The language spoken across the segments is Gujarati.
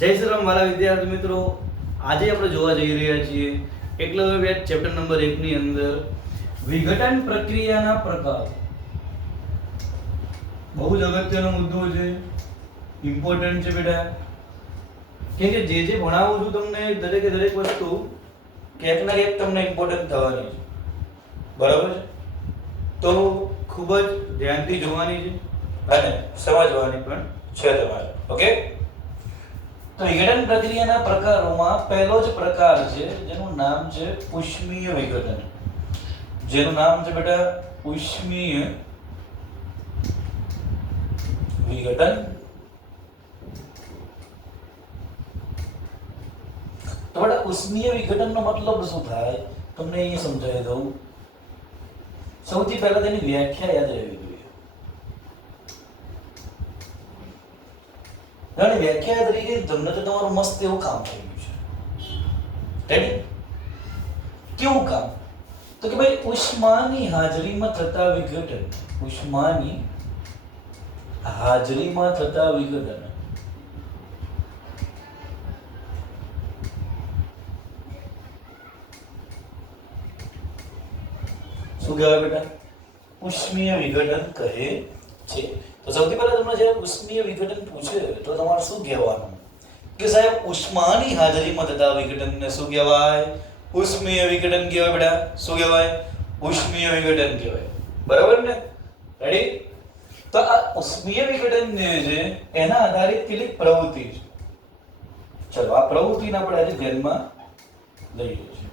જય શ્રી રામ વાલા વિદ્યાર્થી મિત્રો, આજે આપણે જોવા જઈ રહ્યા છીએ એકલવ્ય વ્યાસ ચેપ્ટર નંબર 1 ની અંદર વિઘટન પ્રક્રિયાના પ્રકાર. બહુ જ અગત્યનો મુદ્દો છે, ઇમ્પોર્ટન્ટ છે બેટા. કેમ કે જે ભણાવું છું તમને દરેકે દરેક વસ્તુ ક્યાંક ના ક્યાંક તમને ઇમ્પોર્ટન્ટ થવાની છે, બરાબર છે? તો ખૂબ જ ધ્યાનથી જોવાની છે અને સમજવાની પણ છે તમારે. ઓકે, તો વિઘટન પ્રક્રિયાના પ્રકારોમાં પહેલો જ પ્રકાર છે જેનું નામ છે ઉષ્મીય વિઘટન. જેનું નામ છે બેટા ઉષ્મીય વિઘટન. તો બેટા ઉષ્મીય વિઘટનનો મતલબ શું થાય તમને અહીં સમજાવી દઉં. સૌથી પહેલા તેની વ્યાખ્યા યાદ રહેવી જોઈએ. ઘણી વ્યાખ્યા તરીકે તમને તો તમારું મસ્ત એવું કામ થઈ ગયું છે. રેડી? કેવું કામ? તો કે ભાઈ ઉષ્માની હાજરીમાં થતા વિઘટન. ઉષ્માની હાજરીમાં થતા વિઘટન શું કહેવાય બેટા? ઉષ્મીય વિઘટન કહે છે. તો સૌથી પહેલા તમને જ્યારે ઉષ્મીય વિઘટન પૂછે તો તમારે શું કહેવાનું કે સાહેબ ઉષ્માની હાજરીમાં થતા વિઘટનને શું કહેવાય? ઉષ્મીય વિઘટન કહેવાય બેટા. શું કહેવાય? ઉષ્મીય વિઘટન કહેવાય. બરાબર ને? રેડી? તો આ ઉષ્મીય વિઘટન જે છે એના આધારિત કેટલીક પ્રવૃત્તિ છે. ચલો આ પ્રવૃત્તિને આપણે આજે ધ્યાનમાં લઈએ છીએ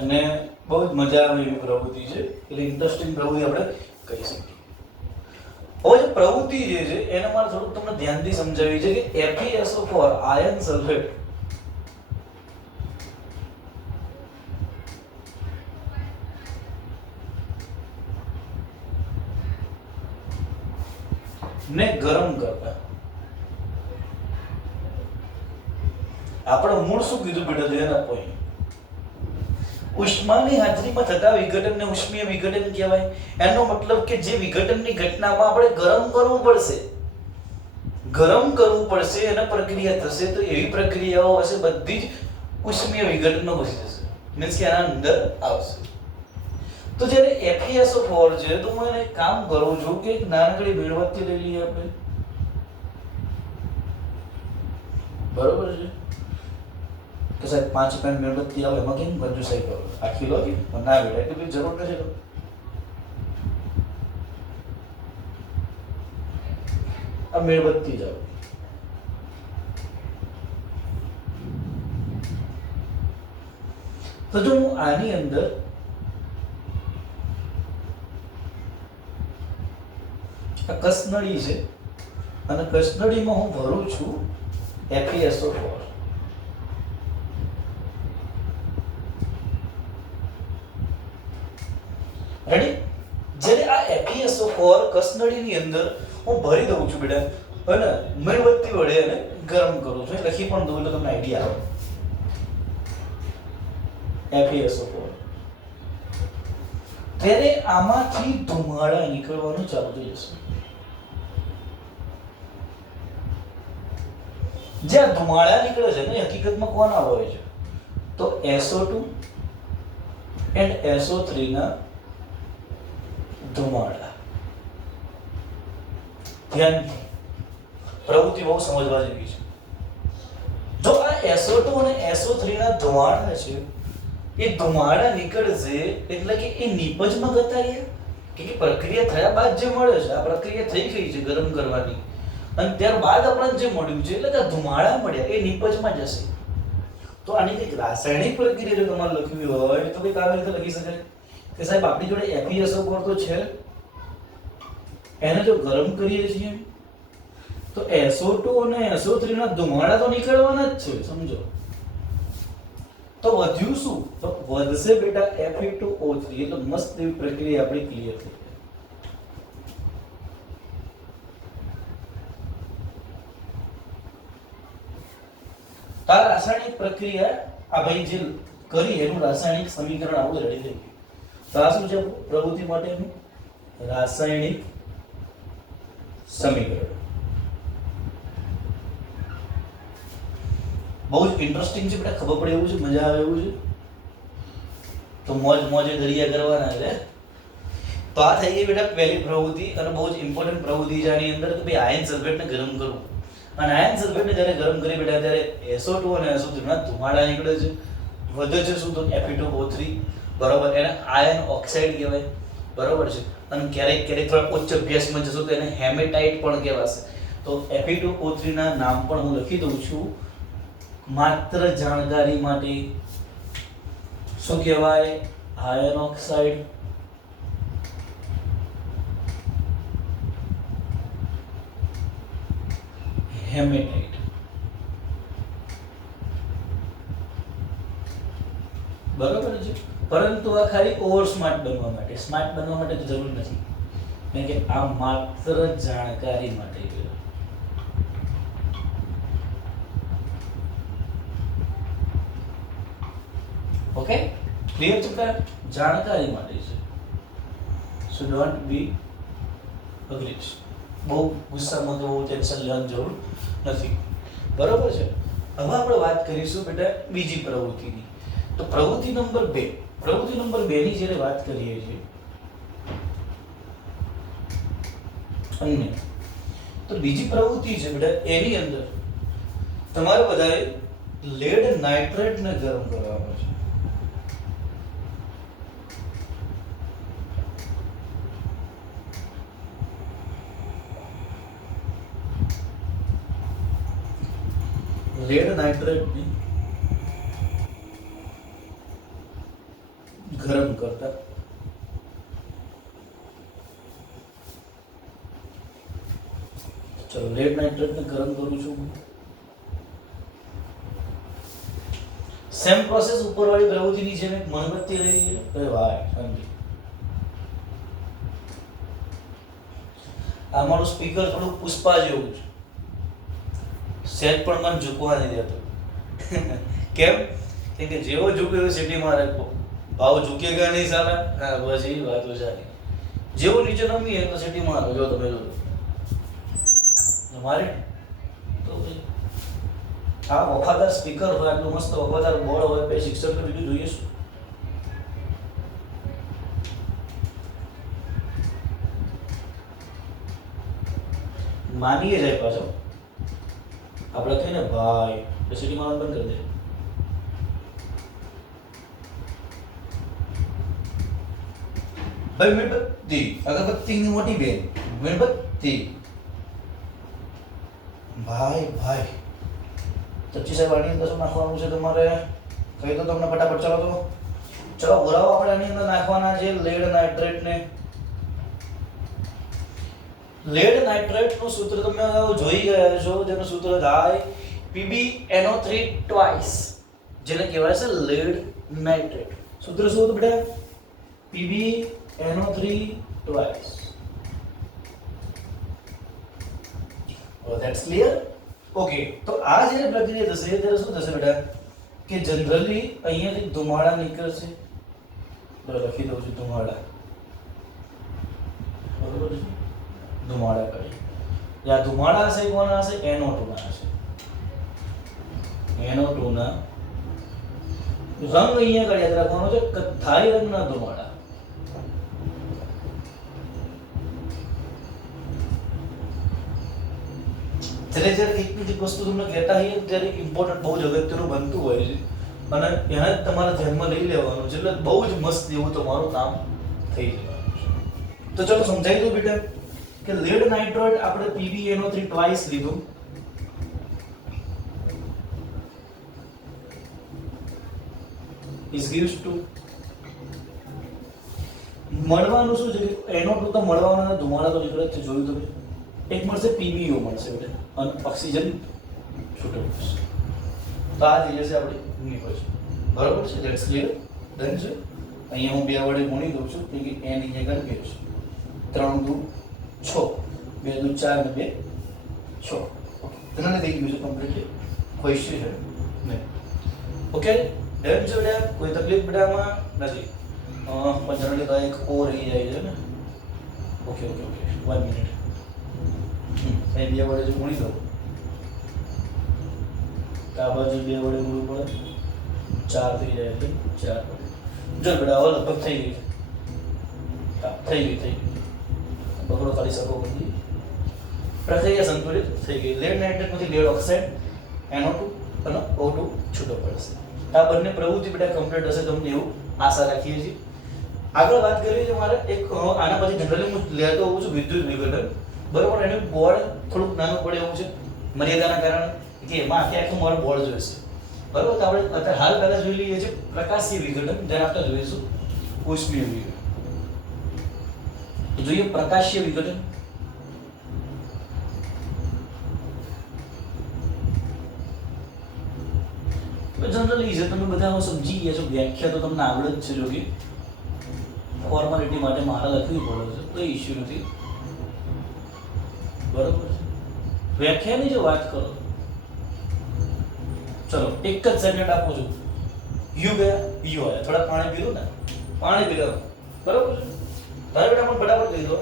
અને બહુ જ મજા આવે એવી પ્રવૃત્તિ છે, એટલે ઇન્ટરેસ્ટિંગ પ્રવૃત્તિ આપણે કહી શકીએ. હવે જે પ્રવૃત્તિ જે છે એને મારે થોડુંક તમને ધ્યાનથી સમજાવી છે કે FeSO4 આયર્ન સલ્ફેટ ને ગરમ કરતા આપણે મૂળ શું કીધું બેટા? ધ્યાન આપો. ઉષ્માની હાજરીમાં થતા વિઘટનને ઉષ્મીય વિઘટન કહેવાય. એનો મતલબ કે જે વિઘટનની ઘટનામાં આપણે ગરમ કરવું પડશે, એને પ્રક્રિયા થશે તો એવી પ્રક્રિયાઓ હશે બધી જ ઉષ્મીય વિઘટનનો બની જશે, મીન્સ કે આના અંદર આવશે. તો જ્યારે FeSO4 છે તો હું એને કામ કરું છું કે એક નાનકડી મીણબત્તી લઈ લઈએ આપણે, બરોબર છે? કે સાહેબ 5 રૂપિયાની મીણબત્તી આવે એમાં કેમ કંજુસાઈ કરો? આખી લો કે ના બેટા એટલી જરૂર નથી. આ મીણબત્તી જાવ તો જો હું આની અંદર આ કસનળી છે અને કસનળીમાં હું ભરું છું FeSO4. રેડી? જ્યારે આ FeSO4 કસનળીની અંદર હું ભરી દઉં છું બેટા અને મીણબત્તી વડે એને ગરમ કરું છું. લખી પણ દઉં એટલે તમને આઈડિયા આવે. FeSO4 ત્યારે આમાંથી ધુમાડા નીકળવાનું ચાલુ થઈ જશે. જે ધુમાડા નીકળે છે ને હકીકતમાં કોના હોય છે? તો SO2 and SO3 ના ધુમાડા. ધ્યાનથી, પ્રવૃત્તિ બહુ સમજવા જેવી છે. જો આ SO2 અને SO3 ના ધુમાડા છે એ ધુમાડા નીકળશે એટલે કે એ નિપજમાં ગતા રહ્યા કે પ્રક્રિયા થયા બાદ જે મળે છે, આ પ્રક્રિયા થઈ ગઈ છે ગરમ કરવાની અને ત્યારબાદ આપણને જે મળ્યું છે એટલે કે ધુમાડા મળ્યા એ નિપજમાં જશે. તો આની કંઈક રાસાયણિક પ્રક્રિયા જો તમારે લખવી હોય તો કંઈક આવી રીતે લખી શકાય કે સાહેબ આપણી જોડે FeSO4 તો છે, એને જો ગરમ કરીએ છીએ તો SO2 અને SO3 ના ધુમાડા તો નીકળવાના જ છે, સમજો. તો વધ્યું શું? તો વધશે બેટા Fe2O3. એટલે મસ્ત એવી પ્રક્રિયા આપણી ક્લિયર થઈ ગઈ. આ રાસાયણિક પ્રક્રિયા આ ભાઈ જે કરી એનું રાસાયણિક સમીકરણ આવું રેડી થઈ ગયું. તો આ શું છે પ્રવૃત્તિ માટેનું રાસાયણિક સમીકરણ. બહુ જ ઇન્ટરેસ્ટિંગ છે બેટા, ખબર પડે એવું છે, મજા આવે એવું છે, તો મોજે દરિયા કરવાના છે. તો આ થઈ ગઈ બેટા પહેલી પ્રવૃત્તિ, અને બહુ જ ઇમ્પોર્ટન્ટ પ્રવૃત્તિ છે આની અંદર કે ભાઈ આયર્ન સલ્ફેટને ગરમ કરવું. અને આયર્ન સલ્ફેટને જ્યારે ગરમ કરી બેટા ત્યારે SO2 અને SO3 ના ધુમાડા નીકળે છે, વધે છે શું તો Fe2O3, બરોબર, એને આયર્ન ઓક્સાઇડ કહેવાય, બરોબર છે. અને ક્યારેક થોડા ઉચ્ચ અભ્યાસમાં જશો તો એને હેમેટાઇટ પણ કહેવાશે. તો Fe2O3 ના નામ પણ હું લખી દઉં છું માત્ર જાણકારી માટે. શું કહેવાય? Iron oxide, હેમેટાઇટ. બરોબર છે. પરંતુ આ ખાલી ઓવર સ્માર્ટ બનવા માટે, સ્માર્ટ બનવા માટે તો જરૂર નથી, કારણ કે આ માત્ર જાણકારી માટે છે. ઓકે, ક્લિયર છે બેટા? જાણકારી માટે છે. સો ડોન્ટ બી અગ્રીડ. બહુ ગુસ્સામાં તો બહુ ટેન્શન લેવાની જરૂર નથી, બરોબર છે. હવે આપણે વાત કરીશું બેટા બીજી પ્રવૃત્તિની. તો પ્રવૃત્તિ નંબર 2, પ્રવૃત્તિ નંબર 2 ની જ્યારે વાત કરીએ છીએ અન્ય, તો બીજી પ્રવૃત્તિ છે બેટા એની અંદર તમારે બધાએ લેડ નાઇટ્રેટને ગરમ કરવાનો છે. લેડ નાઇટ્રેટને ગરમ કરતા ચલો લેડ નાઇટ્રેટને ગરમ કરું છું. સેમ પ્રોસેસ ઉપરવાળી પ્રવૃત્તિની જેમ એક મીણબત્તી લઈ લઈએ. અરે વાહ, સમજી. આ મારું સ્પીકર થોડું પુષ્પા જેવું છે, સેટ પણ મન ઝૂકવા નહીં દેતો. કેમ? કેમ કે જેવો ઝૂક્યો સિટીમાં રાખો, ભાવ ઝૂકેગા નહીં સાલા. હા બસ એ વાત સારી. જેવો નીચે નમીએ તો સિટીમાં રાખો. જો તમે જોજો મારે તો આ વફાદાર સ્પીકર હોય, આટલું મસ્ત વફાદાર બોર્ડ હોય, પછી શિક્ષક બીજું જોઈએ શું? માનીએ જાય પાછો આપણે કહીને ભાઈ સિટી માં બંધ કરી દે. ભાઈ મીણબત્તી, અગરબત્તીની મોટી બેન, મીણબત્તી. ભાઈ સચ્ચી સાહેબ આની અંદર શું નાખવાનું છે તમારે? કહી દો તમને ફટાફટ. ચલો બોલાવો. આપણે આની અંદર નાખવાના છે લેડ નાઇટ્રેટને. લેડ નાઇટ્રેટનું સૂત્ર તમે જોઈ ગયા છો, જેનું સૂત્ર થાય PbNO3 ટ્વાઇસ, જેને કહેવાય છે લેડ નાઇટ્રેટ. સૂત્ર શું હતું બેટા? PbNO3 twice. That's clear. Okay, તો આ જે પ્રક્રિયા થશે ત્યારે શું થશે બેટા કે જનરલી અહીંયાથી ધુમાડા નીકળશે. લખી દઉં છું ધુમાડા, બરોબર છે? ધુમાડા કરી આ ધુમાડા હશે કોના હશે? NO2 ના હશે. NO2 ના રંગ અહીંયા યાદ રાખવાનો છે, કથ્થાઈ રંગના ધુમાડા. જ્યારે એક વસ્તુ તમને કહેતા હોઈએ ત્યારે ઇમ્પોર્ટન્ટ બહુ જ અગત્યનું બનતું હોય છે, અને એને તમારે ધ્યાનમાં લઈ લેવાનું છે, એટલે બહુ જ મસ્ત એવું તમારું કામ થઈ જવાનું છે. તો ચલો સમજાઈ દો બેટા કે લેડ નાઇટ્રેટ આપણે PbNO3 ટ્વાઇસ લીધું. is gives to મળવાનું શું છે કે NO2 તો મળવાના, ધુમાડા તો નીકળે છે, જોયું તમે. એક મળશે PbO મળશે બેટા, અને ઓક્સિજન છૂટો મળશે. તો આ થઈ જશે આપણે નિપજ. બરાબર છે? That's clear. ડન છે. અહીંયા હું 2 વડે ગુણી દઉં છું કે n અહીંયા આગળ 2 છે. 3 દુ 6, 2 દુ 4 ને 2 6. તને થઈ ગયું છે કમ્પ્લીટલી, કોઈ ઇશ્યુ છે નહીં. ઓકે, ડન છે બેટા. કોઈ તકલીફ બેટામાં નથી. પણ જનરલી તો એક ઓ રહી જાય છે ને. Okay 1 minute. અહીં 2 વડે જો ગુણી દઉં તો આ બાજુ 2 વડે ગુણવું પડે 4 થઈ જાય એટલે 4 જો બેટા હવે લગભગ થઈ ગઈ હા થઈ ગઈ બગડો કાઢી શકો બધી પ્રક્રિયા સંતુલિત થઈ ગઈ લેડ નાઇટ્રેટમાંથી લેડ ઓક્સાઇડ NO2 અને O2 છૂટો પડશે આ બંને પ્રવૃત્તિ બેટા કમ્પ્લીટ હશે તમને એવું આશા રાખીએ છીએ આગળ વાત કરવી છે મારે એક આના પછી જનરલી હું લેતો હોઉં છું વિદ્યુત વિઘટન બરોબર એનું બોર્ડ થોડુંક નાનું પડે એવું છે મર્યાદાના કારણે કે એમાં આખું મારું બોર્ડ જોઈશે બરોબર તો આપણે અત્યારે હાલ પહેલા જોઈ લઈએ છે પ્રકાશીય વિઘટન જેને આપણે જોઈશું ઉષ્મીય વિઘટન તો જોઈએ પ્રકાશીય વિઘટન જનરલી છે તમે બધા સમજી ગયા છો વ્યાખ્યા તો તમને આવડે જ છે જો કે ફોર્માલિટી માટે મારે લખવી પડે છે કોઈ ઇશ્યુ નથી બરોબર છે વ્યાખ્યાની જો વાત કરો ચલો એક જ સેકન્ડ આપો છો યુ ગયા યુ આયા થોડા પાણી પીલું ને પાણી પી લો બરોબર છે તારે બેટા મને ફટાફટ કહી દો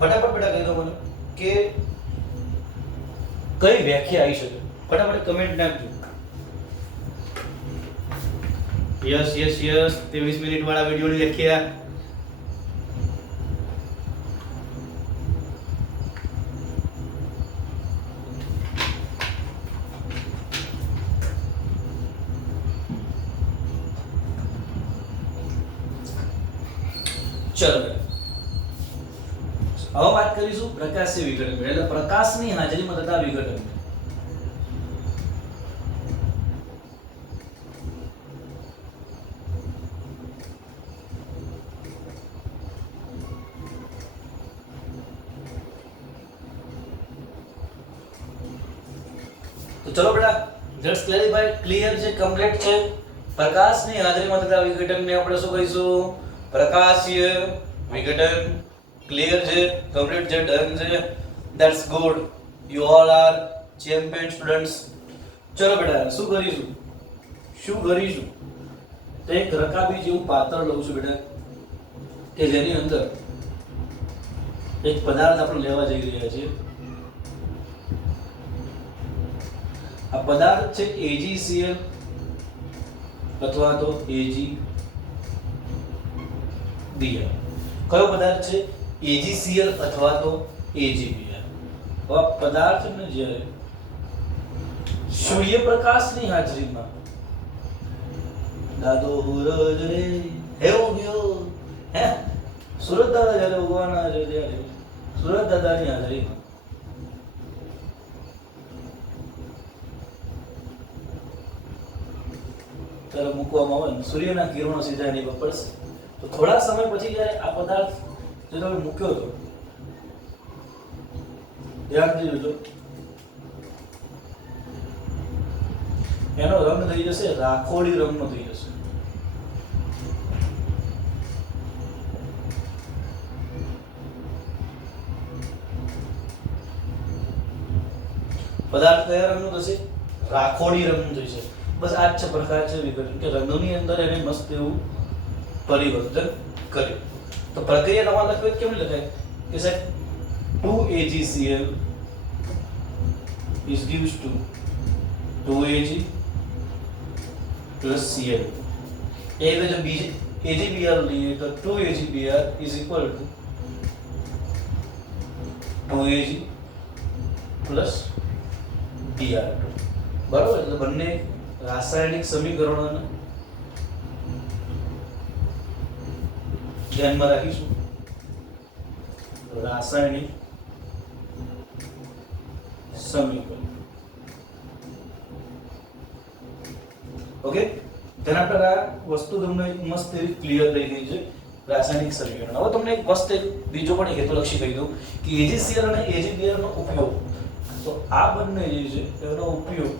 બેટા કહી દો મને કે કઈ વ્યાખ્યા આવી શકે ફટાફટ કમેન્ટ નાખજો યસ 23 મિનિટ વાળા વિડિયોની વ્યાખ્યા ચલો હવે વાત કરીશું પ્રકાશીય વિઘટન એટલે પ્રકાશની હાજરીમાં થતા વિઘટન તો ચલો બેટા જસ્ટ ક્લેરિફાઈ ક્લિયર છે કમ્પ્લીટ છે પ્રકાશની હાજરીમાં થતા વિઘટનને આપણે શું કહીશું પ્રકાશીય વિઘટન ક્લિયર છે કમ્પ્લીટ છે ડન છે that's good you all are champion students ચલો બેટા શું કરીશું તો એક રકાબી જેવું પાત્ર લઉં છું બેટા કે જેની અંદર એક પદાર્થ આપણે લેવા જઈ રહ્યા છીએ આ પદાર્થ છે AgCl અથવા તો AgBr કયો પદાર્થ છે AgCl અથવા તો AgBr આ પદાર્થને જ્યારે સૂર્યપ્રકાશની હાજરીમાં દાદો હુરજ રે હેવો ગયો હે સુરત દાદા જ્યારે ઉગવાના છે ત્યારે સુરત દાદાની હાજરીમાં ત્યારે મૂકવામાં આવે ને સૂર્યના કિરણો સીધા એની પર પડશે તો થોડા સમય પછી જ્યારે આ પદાર્થ જે તમે મૂક્યો હતો ધ્યાનથી જોજો એનો રંગ થઈ જશે રાખોડી રંગનો થઈ જશે પદાર્થ કયા રંગનો થશે રાખોડી રંગનો થશે બસ આ જ છે પ્રકાર છે વિઘટન કે રંગની અંદર એને મસ્ત એવું પરિવર્તન કર્યું તો પ્રક્રિયા તમારે લખવી કેમ લખાય કે સાહેબ 2AgCl is gives to 2Ag plus Cl એટલે જો AgBr લઈએ તો 2AgBr is equal to 2Ag plus Br બરાબર એટલે બંને રાસાયણિક સમીકરણોને ધ્યાનમાં રાખીશું રાસાયણિક સમીકરણ ઓકે તેના પર આ વસ્તુ તમને મસ્ત એવી ક્લિયર થઈ ગઈ છે રાસાયણિક સમીકરણ હવે તમને એક મસ્ત બીજો પણ હેતુલક્ષી કહી દઉં કે AgCl અને AgBr નો ઉપયોગ તો આ બંને જે છે એનો ઉપયોગ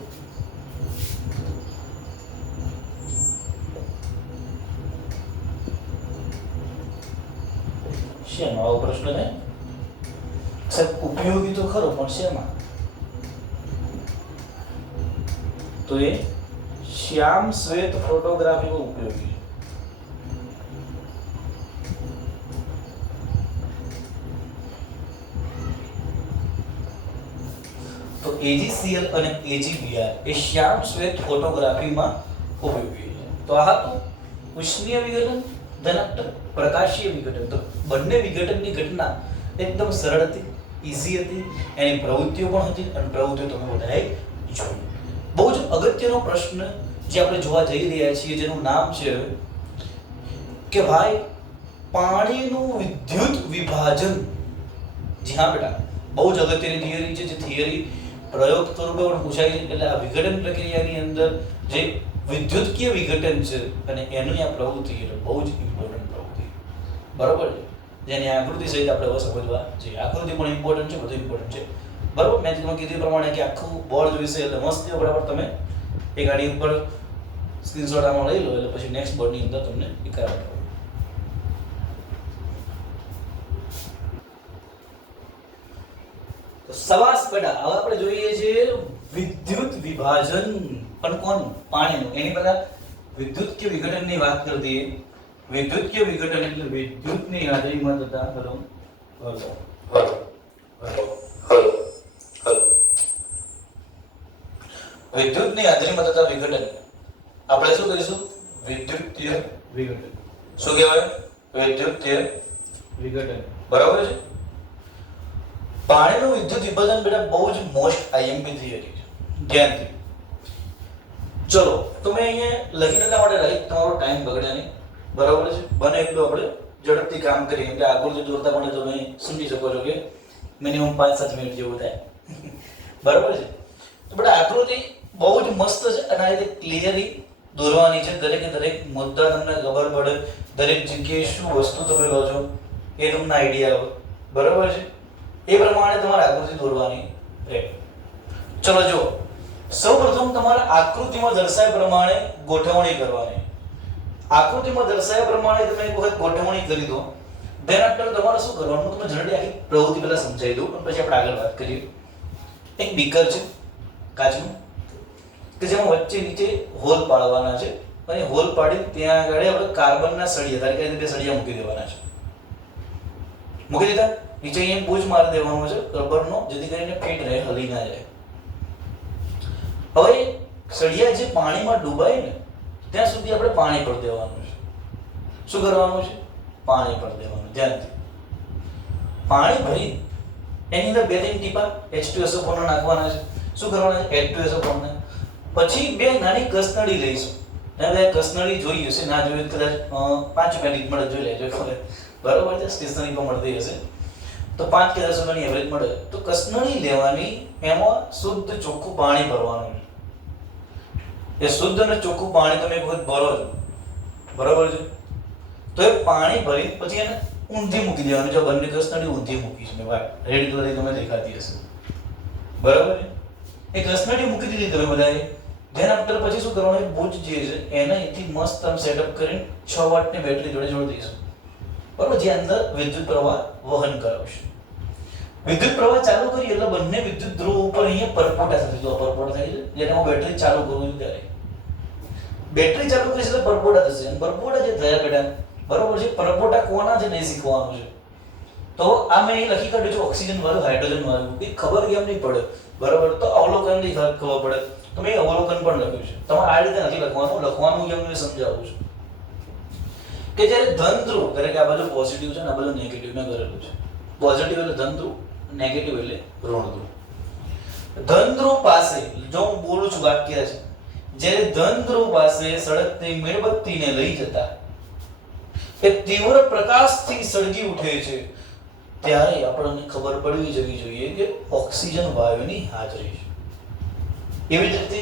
શેમાં આવો પ્રશ્ન ને સાહેબ ઉપયોગી તો ખરો પણ શેમાં તો એ શ્યામ શ્વેત ફોટોગ્રાફીમાં ઉપયોગી તો AgCl અને AgBr એ શ્યામ શ્વેત ફોટોગ્રાફીમાં ઉપયોગી છે. તો આ હતું ઉષ્ણીય વિઘટન, ધનાત્મક પ્રકાશીય વિઘટન. તો બંને વિઘટનની ઘટના એકદમ સરળ હતી, ઈઝી હતી, એની પ્રવૃત્તિઓ પણ હતી અને પ્રવૃત્તિઓ તમે બધાએ જોઈ. બહુ જ અગત્યનો પ્રશ્ન જે આપણે જોવા જઈ રહ્યા છીએ જેનું નામ છે કે ભાઈ પાણીનું વિદ્યુત વિભાજન. જી હા બેટા, બહુ જ અગત્યની થિયરી છે, જે થિયરી પ્રયોગ સ્વરૂપે પણ પૂછાય છે. એટલે આ વિઘટન પ્રક્રિયાની અંદર જે વિદ્યુતકીય વિઘટન છે અને એની આ પ્રવૃત્તિ એટલે બહુ જ ઇમ્પોર્ટન્ટ પ્રવૃત્તિ, બરાબર છે, જેની આકૃતિ સહિત આપણે હવે સમજવા જોઈએ. આકૃતિ પણ ઇમ્પોર્ટન્ટ છે, બધું ઇમ્પોર્ટન્ટ છે, બરાબર. મેં તમને કીધું પ્રમાણે કે આખું બોર્ડ જોઈશે એટલે મસ્ત બરાબર તમે એક આડી ઉપર સ્ક્રીનશોટ આમાં લઈ લો એટલે પછી નેક્સ્ટ બોર્ડની અંદર તમને એ કરાવવા. સવાસ બેટા, હવે આપણે જોઈએ છે વિદ્યુત વિભાજન, પણ કોનું? પાણીનું. એની પહેલા વિદ્યુતકીય વિઘટનની વાત કરી દઈએ. વિદ્યુતકીય વિઘટન એટલે વિદ્યુતની હાજરીમાં થતા વિદ્યુતની હાજરીમાં થતા વિઘટન આપણે શું કરીશું? વિદ્યુતીય વિઘટન. શું કહેવાય? વિદ્યુતીય વિઘટન, બરાબર છે. પાણીનું વિદ્યુત વિભાજન બેટા બહુ જ મોસ્ટ આઈએમપી થિયરી છે, ધ્યાનથી. ચલો તો મેં અહીંયા લખી એટલા માટે લખી તમારો ટાઈમ બગડે નહીં, બરાબર છે. બને એટલું આપણે ઝડપથી કામ કરીએ એટલે આકૃતિ દોરતા પણ તમે સમજી શકો છો કે મિનિમમ 5-7 મિનિટ જેવું થાય, બરાબર છે. તો બેટા આકૃતિ બહુ જ મસ્ત છે અને આ રીતે ક્લિયરલી દોરવાની છે. દરેકે દરેક મુદ્દા તમને ખબર પડે, દરેક જગ્યાએ શું વસ્તુ તમે લો છો એ તમને આઈડિયા આવે, બરાબર છે. એ પ્રમાણે તમારે આકૃતિ દોરવાની રહે. ચલો જો, સૌપ્રથમ તમારે આકૃતિમાં દર્શાવ્યા પ્રમાણે ગોઠવણી કરવાની. આકૃતિમાં દર્શાવ્યા પ્રમાણે તમે એક વખત ગોઠવણી કરી દો, ધેન આફ્ટર તમારે શું કરવાનું? તમને ઝડપથી આખી પ્રવૃત્તિ પહેલા સમજાવી દઉં અને પછી આપણે આગળ વાત કરીએ. એક બીકર છે કાચનું કે જેમાં વચ્ચે નીચે હોલ પાડવાના છે અને હોલ પાડી ત્યાં આગળ આપણે કાર્બનના સળિયા, તારી કઈ 2 સળિયા મૂકી દેવાના છે. મૂકી દીધા? નીચે અહીંયા બોજ મારી દેવાનો છે રબરનો, જેથી કરીને ફિટ રહે, હલી ના જાય. હવે સળિયા જે પાણીમાં ડૂબાય ને ત્યાં સુધી આપણે પાણી પર દેવાનું છે. શું કરવાનું છે? પાણી પર દેવાનું. ધ્યાનથી પાણી ભરી એની અંદર 2-3 ટીપા H2SO4 નાખવાના છે. શું કરવાના છે? H2SO4 ને પછી 2 નાની કસનળી લઈશું. અને કસનળી જોઈ હશે, ના જોઈ કદાચ 5 રૂપિયાની મળે, જોઈ લેજો, બરાબર છે. સ્ટેશનરી પર મળતી હશે તો 5 કે 10 રૂપિયાની એવરેજ મળે. તો કસનળી લેવાની, એમાં શુદ્ધ ચોખ્ખું પાણી ભરવાનું. એ શુદ્ધ અને ચોખ્ખું પાણી તમે એક વખત ભરો છો, બરાબર છે. તો એ પાણી ભરી પછી એને ઊંધી મૂકી દેવાની. જો બંને કસનળી ઊંધી મૂકી છે, ભાઈ રેડ કલરની તમને દેખાતી હશે, બરાબર છે. એ કસનળી મૂકી દીધી તમે બધાએ. ધેન આફ્ટર પછી શું કરવાનું? બોજ જે છે એને અહીંથી મસ્ત આમ સેટઅપ કરીને 6 વોટની બેટરી જોડે જોડી દઈશું, બરાબર, જે અંદર વિદ્યુત પ્રવાહ વહન કરાવશે. વિદ્યુત પ્રવાહ ચાલુ કરીએ એટલે બંને વિદ્યુત ધ્રુવ ઉપર અહીંયા પરપોટા થશે. જો પરપોટા થાય છે, જેને હું બેટરી ચાલુ કરું છું ત્યારે બેટરી ચાલુ કરીશ એટલે પરપોટા થશે. અને પરપોટા જે થયા બેટા, બરાબર છે, પરપોટા કોના છે નહીં શીખવાનું છે. તો આ મેં અહીં લખી કાઢ્યું છે ઓક્સિજન વાળું, હાઇડ્રોજન વાળું. એ ખબર કેમ નહીં પડે, બરાબર, તો અવલોકનથી ખબર પડે. તો મેં અવલોકન પણ લખ્યું છે. તમારે આ રીતે નથી લખવાનું, લખવાનું કેમ મેં સમજાવું છું કે જ્યારે ધન ધ્રુવ, દરેક આ બાજુ પોઝિટિવ છે ને આ બાજુ નેગેટિવ મેં કરેલું છે. પોઝિટિવ એટલે ધન ધ્રુવ, નેગેટિવ એટલે ઋણ ધ્રુવ. ધન ધ્રુવ પાસે જો હું બોલું છું વાક્ય છે, જ્યારે ધન ધ્રુવ પાસે સળગતી મીણબત્તીને લઈ જતા એ તીવ્ર પ્રકાશથી સળગી ઉઠે છે, ત્યારે આપણને ખબર પડવી જવી જોઈએ કે ઓક્સિજન વાયુની હાજરી છે. એવી જ રીતે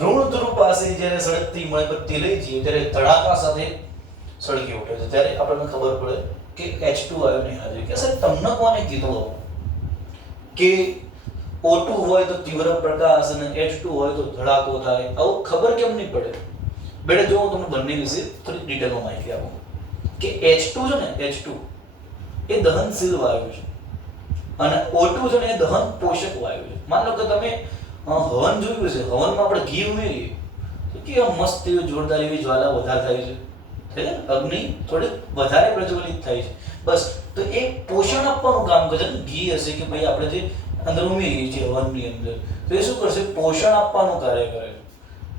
ઋણ ધ્રુવ પાસે જ્યારે સળગતી મીણબત્તી લઈ જઈએ ત્યારે ધડાકા સાથે સળગી ઉઠે છે, ત્યારે આપણને ખબર પડે કે H2 વાયુની હાજરી. કે સાહેબ તમને કોને કીધું કે O2 હોય તો તીવ્ર પ્રકાશ અને H2 હોય તો ધડાકો થાય? આવું ખબર કેમ નહીં પડે? બેટા જો હું તમને બંને વિશે થોડી ડિટેલમાં માહિતી આપું કે H2 છે ને, H2 એ દહનશીલ વાયુ છે અને O2 છે ને એ દહન પોષક વાયુ છે. માન લો કે તમે હવન જોયું છે, હવનમાં આપણે ઘી ઉમેરીએ તો કેવા મસ્ત એવી જોરદાર એવી જ્વાલા વધારે થાય છે, અગ્નિ થોડી વધારે પ્રજ્વલિત થાય છે. બસ, તો એ પોષણ આપવાનું કામ કરે છે. ઘી હશે કે ભાઈ આપણે જે અંદર ઉમેરીએ છીએ હવનની અંદર, તો એ શું કરશે? પોષણ આપવાનું કાર્ય કરે છે,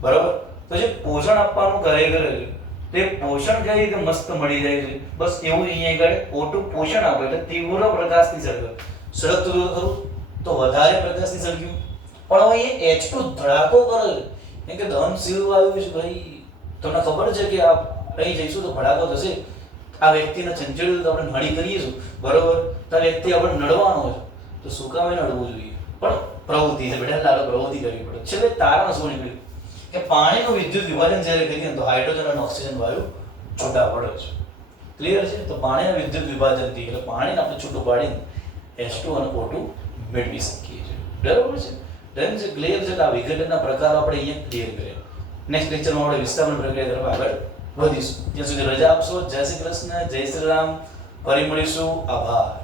બરાબર? તો જે પોષણ આપવાનું કાર્ય કરે છે તે પોષણ કઈ રીતે મસ્ત મળી જાય છે? બસ એવું અહીંયા આગળ O2 પોષણ આપે એટલે તીવ્ર પ્રકાશથી સળગે. સળગતું હતું ખરું તો વધારે પ્રકાશથી સળગ્યું, પણ હવે એ H2 ધડાકો કરે છે કે દહન શીલ આવ્યું છે ભાઈ. તમને ખબર છે કે આ અહીં જઈશું તો ભડાકો થશે, આ વ્યક્તિને ચંચળ આપણે નડી કરીશું, બરોબર? તો આ વ્યક્તિ આપણે નડવાનો છે, તો શું કામ એને નડવું જોઈએ? પણ પ્રવૃત્તિ છે બેટા, લાલો પ્રવૃત્તિ કરવી પડે. છેલ્લે તારણ શું નીકળ્યું કે પાણીનું વિદ્યુત વિભાજન જ્યારે કરીએ તો હાઇડ્રોજન અને ઓક્સિજન વાયુ છૂટા પડે છે. ક્લિયર છે? તો પાણીના વિદ્યુત વિભાજનથી એટલે પાણીને આપણે છૂટું પાડીને H2 અને O2 મેળવી શકીએ છીએ. બરાબર છે? ડન છે? ક્લિયર છે? તો આ વિઘટનના પ્રકારો આપણે અહીંયા ક્લિયર કર્યા. નેક્સ્ટ લેક્ચરમાં આપણે વિસ્તરણ પ્રક્રિયા તરફ આગળ વધીશું. ત્યાં સુધી રજા આપશો. જય શ્રી કૃષ્ણ, જય શ્રી રામ. ફરી મળીશું. આભાર.